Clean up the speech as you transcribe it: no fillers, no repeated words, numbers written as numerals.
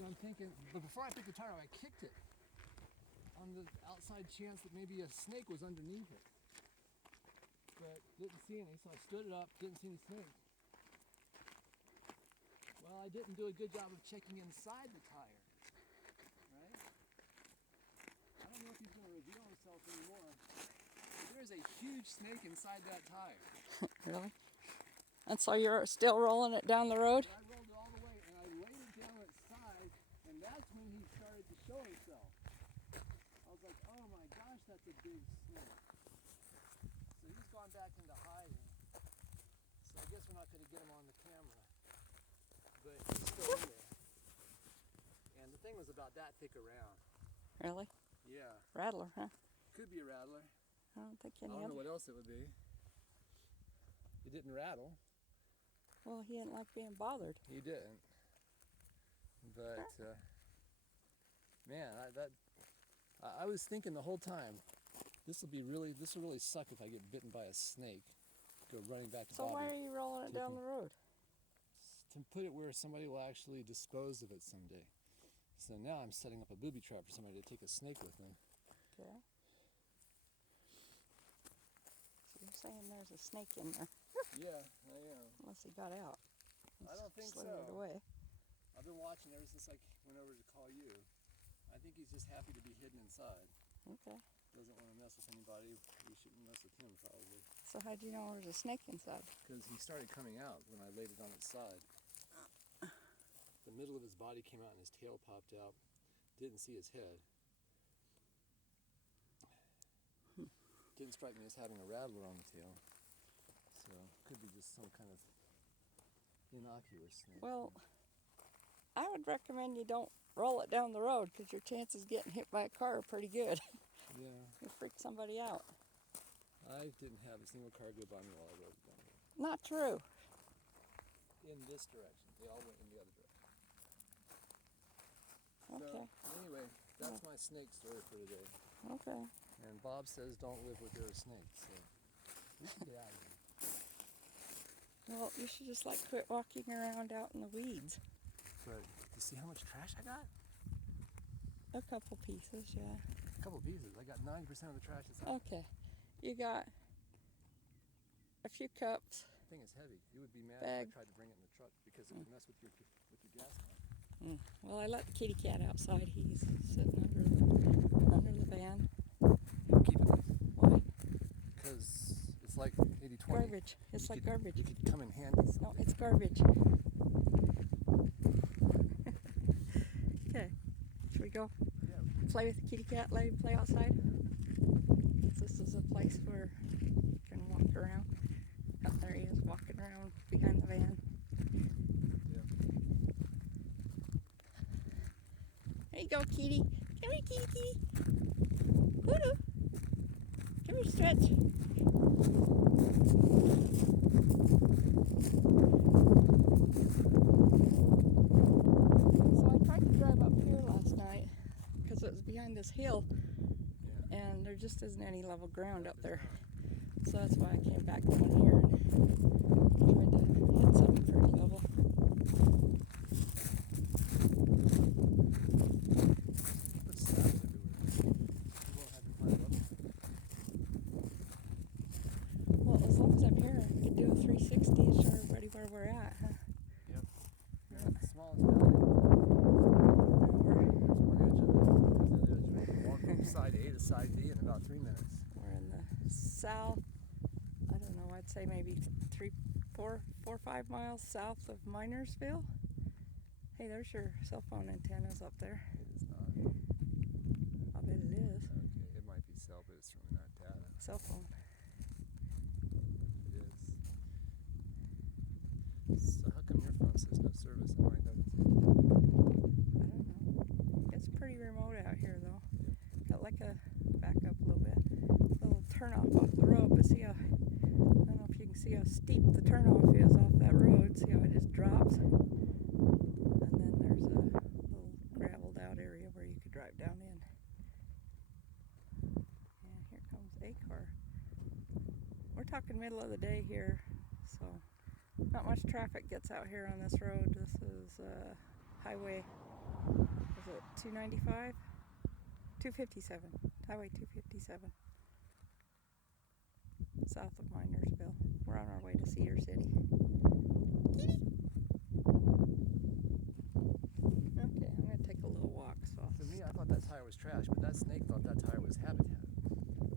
But I'm thinking, but before I picked the tire, I kicked it on the outside chance that maybe a snake was underneath it. But didn't see any, so I stood it up, didn't see any snake. Well, I didn't do a good job of checking inside the tire, right? I don't know if he's going to reveal himself anymore. But there's a huge snake inside that tire. Really? And so you're still rolling it down the road? And I rolled it all the way, and I laid it down its side, and that's when he started to show himself. I was like, oh my gosh, that's a big snake. So he's gone back into hiding. So I guess we're not going to get him on the camera. But he's still in there. And the thing was about that thick around. Really? Yeah. Rattler, huh? Could be a rattler. I don't think I any don't other. know what else it would be. It didn't rattle. Well, he didn't like being bothered. He didn't. But man, I was thinking the whole time, this will really suck if I get bitten by a snake. Go running back to So Bobby. why are you rolling it down the road? To put it where somebody will actually dispose of it someday. So now I'm setting up a booby trap for somebody to take a snake with me. Okay. So you're saying there's a snake in there? Yeah, I am. Unless he got out. I don't think slid so. it away. I've been watching ever since I went over to call you. I think he's just happy to be hidden inside. Okay. Doesn't want to mess with anybody. We shouldn't mess with him probably. So how'd you know there was a snake inside? Because he started coming out when I laid it on its side. The middle of his body came out and his tail popped out. Didn't see his head. Didn't strike me as having a rattler on the tail. So could be just some kind of innocuous snake. Well, I would recommend you don't roll it down the road because your chances of getting hit by a car are pretty good. Yeah. You'll freak somebody out. I didn't have a single car go by me while I rode it down there. Not true. In this direction. They all went in the other direction. Okay. So, anyway, that's my snake story for today. Okay. And Bob says don't live where there are snakes, so we can get out of here. Well, you should just quit walking around out in the weeds. But you see how much trash I got? A couple pieces, yeah. A couple pieces. I got 9% of the trash that's out. Okay. You got a few cups. The thing is heavy. You would be mad Bag. if I tried to bring it in the truck because it would mess with your gas tank. Well, I let the kitty cat outside. He's sitting under the van. I'm keeping these. Why? Because it's like 80-20. Garbage. It's like garbage. You could come in handy. No, it's garbage. Okay. Should we go Yeah. play with the kitty cat? Let him play outside? This is a place where you can walk around. Oh, there he is, walking around behind the van. Yeah. There you go, kitty. Come here, kitty, kitty. Woo-hoo. Come here, stretch. So I tried to drive up here last night because it was behind this hill Yeah. and there just isn't any level ground up there. So that's why I came back down here and tried to hit something pretty level. Put slabs everywhere. You won't have to climb up. Well, as long as I'm here, I could do a 360 to show everybody where we're at, huh? Yep. You're at the smallest valley. There's one edge of it. There's the other edge. We can walk from side A to side B in about 3 minutes. We're in the south, I don't know, I'd say maybe 4 or 5 miles south of Minersville. Hey, there's your cell phone antennas up there. It is not. I bet it is. Okay, it might be cell, but it's really not data. Cell phone. It is. So how come your phone says no service and mine doesn't? I don't know. It's pretty remote out here though. Got like a, back up a little bit, a little turnoff off the road, but see how, I don't know if you can see how steep the turnoff is off that road. See how it just drops? And then there's a little graveled out area where you could drive down in. And here comes a car. We're talking middle of the day here, so not much traffic gets out here on this road. This is Highway it? 295? 257. Highway 257. South of Minersville. We're on our way to Cedar City. Kitty! Okay, I'm going to take a little walk. So To me, I thought that tire was trash, but that snake thought that tire was habitat.